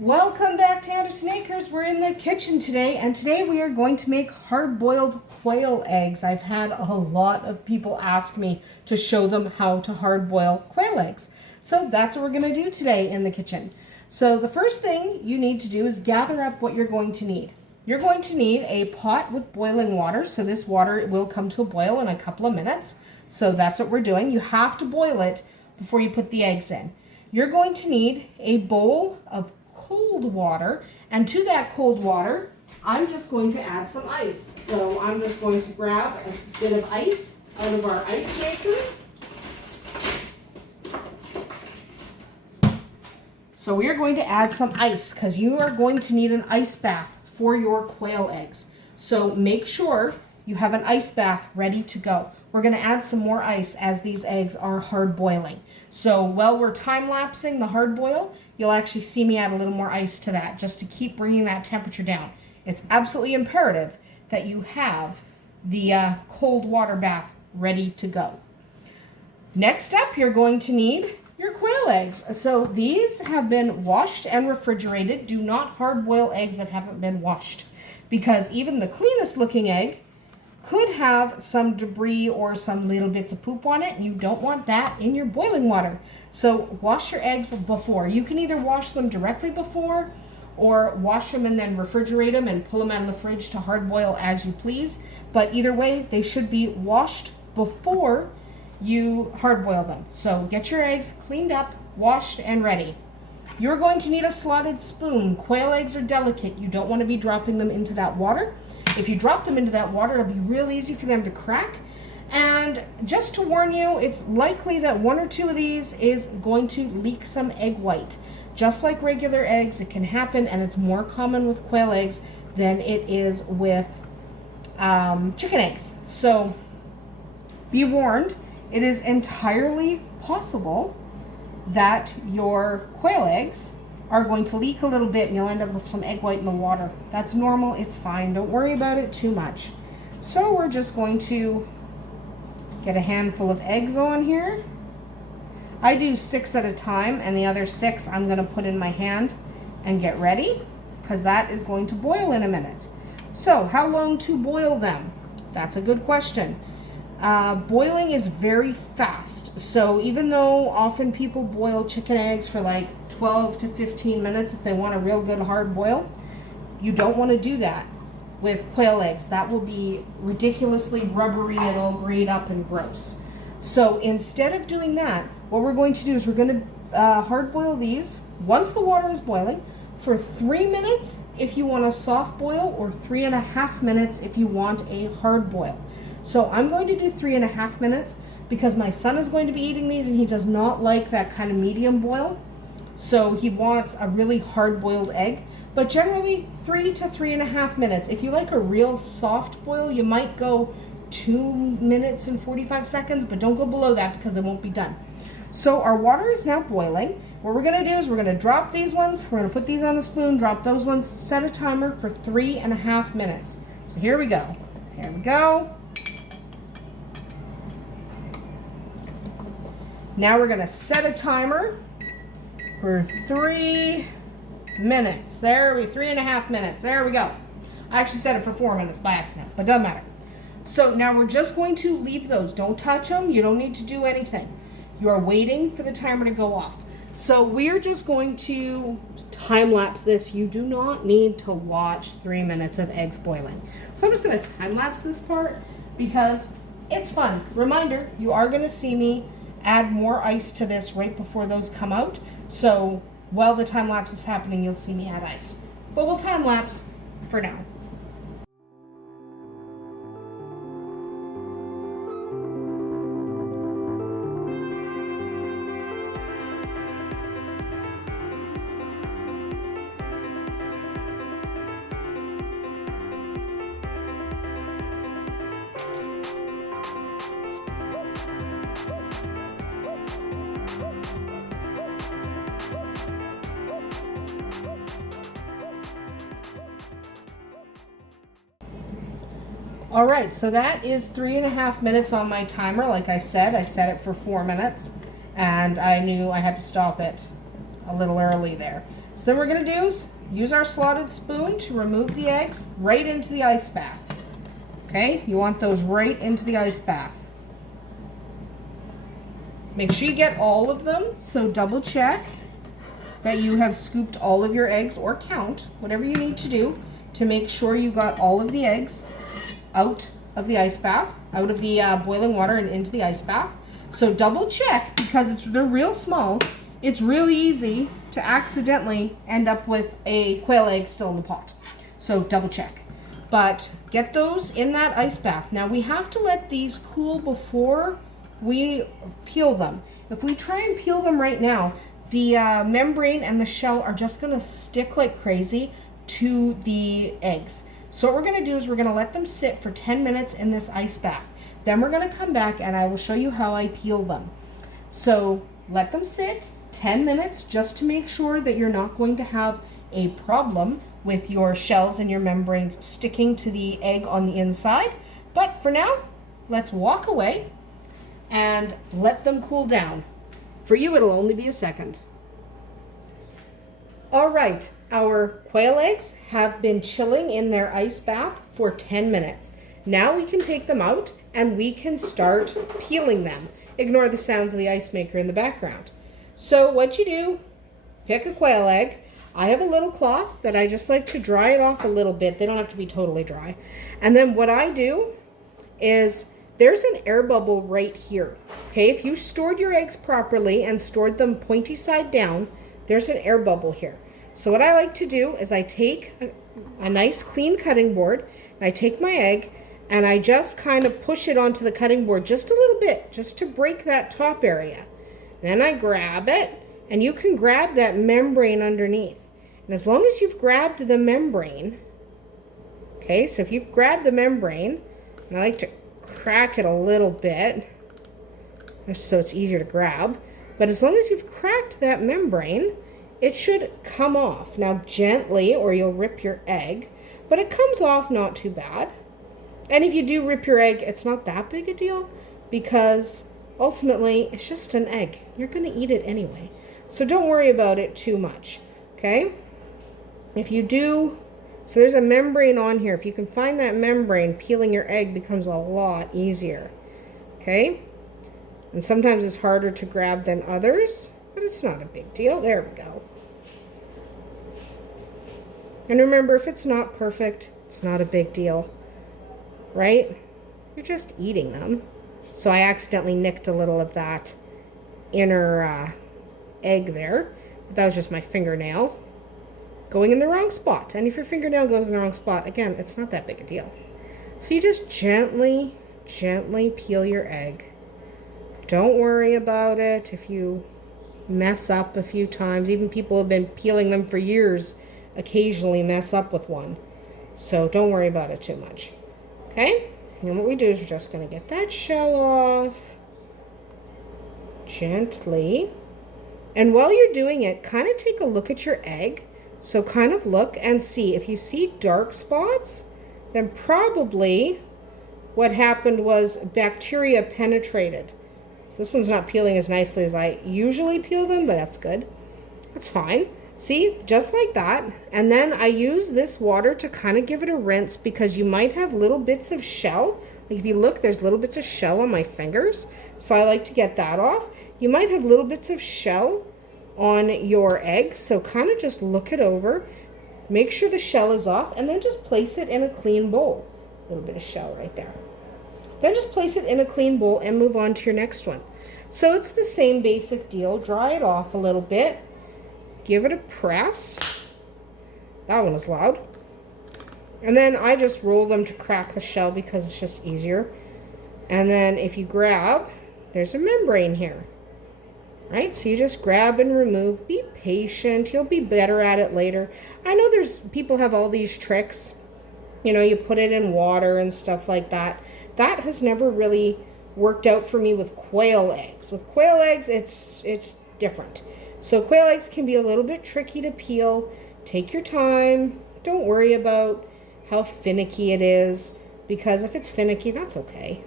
Welcome back to Andersen Acres. We're in the kitchen today, and today we are going to make hard-boiled quail eggs. I've had a lot of people ask me to show them how to hard-boil quail eggs. So that's what we're going to do today in the kitchen. So the first thing you need to do is gather up what you're going to need. You're going to need a pot with boiling water. So this water will come to a boil in a couple of minutes. So that's what we're doing. You have to boil it before you put the eggs in. You're going to need a bowl of cold water, and to that cold water I'm just going to add some ice. So I'm just going to grab a bit of ice out of our ice maker. So we are going to add some ice because you are going to need an ice bath for your quail eggs. So make sure you have an ice bath ready to go. We're going to add some more ice as these eggs are hard boiling. So while we're time-lapsing the hard boil, you'll actually see me add a little more ice to that just to keep bringing that temperature down. It's absolutely imperative that you have the cold water bath ready to go. Next up, you're going to need your quail eggs. So these have been washed and refrigerated. Do not hard boil eggs that haven't been washed, because even the cleanest looking egg could have some debris or some little bits of poop on it, and you don't want that in your boiling water. So wash your eggs before. You can either wash them directly before or wash them and then refrigerate them and pull them out of the fridge to hard boil as you please. But either way, they should be washed before you hard boil them. So get your eggs cleaned up, washed, and ready. You're going to need a slotted spoon. Quail eggs are delicate. You don't want to be dropping them into that water. If you drop them into that water, it'll be real easy for them to crack. And just to warn you, it's likely that one or two of these is going to leak some egg white. Just like regular eggs, it can happen, and it's more common with quail eggs than it is with chicken eggs. So be warned, it is entirely possible that your quail eggs are going to leak a little bit and you'll end up with some egg white in the water. That's normal, it's fine, don't worry about it too much. So we're just going to get a handful of eggs on here. I do 6 at a time, and the other 6 I'm going to put in my hand and get ready, because that is going to boil in a minute. So how long to boil them? That's a good question. Boiling is very fast, so even though often people boil chicken eggs for like 12 to 15 minutes if they want a real good hard boil, you don't want to do that with quail eggs. That will be ridiculously rubbery and all grayed up and gross. So instead of doing that, what we're going to do is we're going to hard boil these once the water is boiling for 3 minutes if you want a soft boil, or 3.5 minutes if you want a hard boil. So I'm going to do 3.5 minutes because my son is going to be eating these and he does not like that kind of medium boil. So he wants a really hard boiled egg, but generally 3 to 3.5 minutes. If you like a real soft boil, you might go 2 minutes and 45 seconds, but don't go below that because they won't be done. So our water is now boiling. What we're going to do is we're going to drop these ones, we're going to put these on the spoon, drop those ones, set a timer for 3.5 minutes. So here we go. Here we go. Now we're going to set a timer for 3 minutes. 3.5 minutes. There we go. I actually set it for 4 minutes by accident, but doesn't matter. So now we're just going to leave those. Don't touch them. You don't need to do anything. You are waiting for the timer to go off. So we're just going to time lapse this. You do not need to watch 3 minutes of eggs boiling. So I'm just going to time lapse this part because it's fun. Reminder, you are going to see me add more ice to this right before those come out. So while the time lapse is happening, you'll see me add ice. But we'll time lapse for now. All right, so that is 3.5 minutes on my timer. Like I said, I set it for 4 minutes, and I knew I had to stop it a little early there. So then we're going to do is use our slotted spoon to remove the eggs right into the ice bath. Okay, you want those right into the ice bath. Make sure you get all of them, so double check that you have scooped all of your eggs, or count, whatever you need to do to make sure you got all of the eggs out of the ice bath, out of the boiling water and into the ice bath. So double check, because they're real small. It's really easy to accidentally end up with a quail egg still in the pot. So double check. But get those in that ice bath. Now we have to let these cool before we peel them. If we try and peel them right now, the membrane and the shell are just going to stick like crazy to the eggs. So what we're going to do is we're going to let them sit for 10 minutes in this ice bath. Then we're going to come back and I will show you how I peel them. So let them sit 10 minutes just to make sure that you're not going to have a problem with your shells and your membranes sticking to the egg on the inside. But for now, let's walk away and let them cool down. For you, it'll only be a second. All right, our quail eggs have been chilling in their ice bath for 10 minutes. Now we can take them out and we can start peeling them. Ignore the sounds of the ice maker in the background. So what you do, pick a quail egg. I have a little cloth that I just like to dry it off a little bit. They don't have to be totally dry. And then what I do is, there's an air bubble right here. Okay, if you stored your eggs properly and stored them pointy side down, there's an air bubble here. So what I like to do is I take a nice clean cutting board, and I take my egg and I just kind of push it onto the cutting board just a little bit, just to break that top area. Then I grab it, and you can grab that membrane underneath. And as long as you've grabbed the membrane, okay, so if you've grabbed the membrane, and I like to crack it a little bit just so it's easier to grab, but as long as you've cracked that membrane, it should come off. Now gently, or you'll rip your egg, but it comes off not too bad. And if you do rip your egg, it's not that big a deal, because ultimately it's just an egg. You're going to eat it anyway, so don't worry about it too much. Okay, if you do, so there's a membrane on here. If you can find that membrane, peeling your egg becomes a lot easier. Okay, and sometimes it's harder to grab than others, but it's not a big deal. There we go. And remember, if it's not perfect, it's not a big deal, right? You're just eating them. So I accidentally nicked a little of that inner egg there. But that was just my fingernail going in the wrong spot. And if your fingernail goes in the wrong spot, again, it's not that big a deal. So you just gently peel your egg. Don't worry about it if you mess up a few times. Even people who have been peeling them for years occasionally mess up with one. So don't worry about it too much. Okay? And what we do is we're just going to get that shell off gently. And while you're doing it, kind of take a look at your egg. So kind of look and see. If you see dark spots, then probably what happened was bacteria penetrated. So this one's not peeling as nicely as I usually peel them, but that's good. That's fine. See, just like that. And then I use this water to kind of give it a rinse, because you might have little bits of shell. Like if you look, there's little bits of shell on my fingers. So I like to get that off. You might have little bits of shell on your egg. So kind of just look it over. Make sure the shell is off, and then just place it in a clean bowl. A little bit of shell right there. Then just place it in a clean bowl and move on to your next one. So it's the same basic deal. Dry it off a little bit. Give it a press. That one was loud. And then I just roll them to crack the shell because it's just easier. And then if you grab, there's a membrane here. Right? So you just grab and remove. Be patient. You'll be better at it later. I know there's people have all these tricks. You know, you put it in water and stuff like that. That has never really worked out for me with quail eggs. With quail eggs, it's different. So quail eggs can be a little bit tricky to peel. Take your time. Don't worry about how finicky it is, because if it's finicky, that's okay.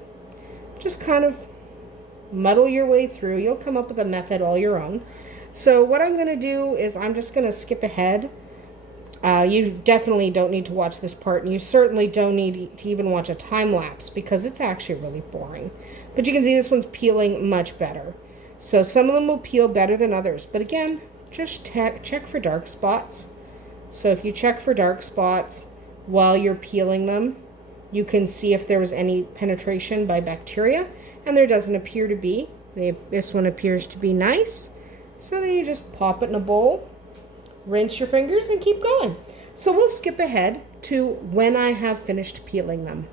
Just kind of muddle your way through. You'll come up with a method all your own. So what I'm going to do is I'm just going to skip ahead. You definitely don't need to watch this part, and you certainly don't need to even watch a time lapse because it's actually really boring. But you can see this one's peeling much better. So some of them will peel better than others. But again, just check for dark spots. So if you check for dark spots while you're peeling them, you can see if there was any penetration by bacteria, and there doesn't appear to be. This one appears to be nice. So then you just pop it in a bowl, rinse your fingers, and keep going. So we'll skip ahead to when I have finished peeling them.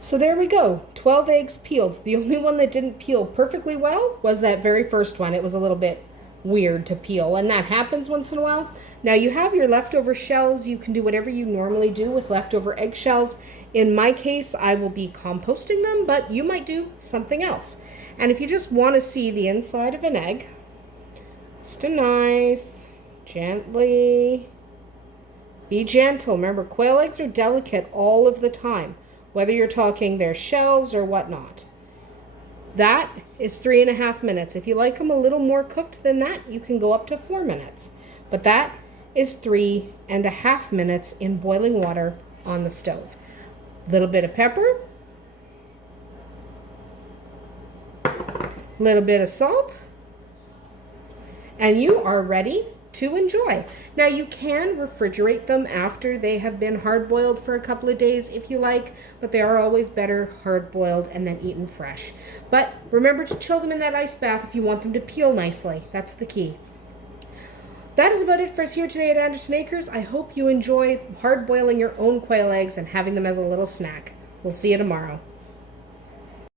So there we go, 12 eggs peeled. The only one that didn't peel perfectly well was that very first one. It was a little bit weird to peel, and that happens once in a while. Now you have your leftover shells. You can do whatever you normally do with leftover eggshells. In my case, I will be composting them, but you might do something else. And if you just want to see the inside of an egg, just a knife, gently, be gentle. Remember, quail eggs are delicate all of the time, whether you're talking their shells or whatnot. That is 3.5 minutes. If you like them a little more cooked than that, you can go up to 4 minutes. But that is 3.5 minutes in boiling water on the stove. Little bit of pepper, little bit of salt, and you are ready to enjoy. Now you can refrigerate them after they have been hard-boiled for a couple of days if you like, but they are always better hard-boiled and then eaten fresh. But remember to chill them in that ice bath if you want them to peel nicely. That's the key. That is about it for us here today at Andersen Acres. I hope you enjoy hard-boiling your own quail eggs and having them as a little snack. We'll see you tomorrow.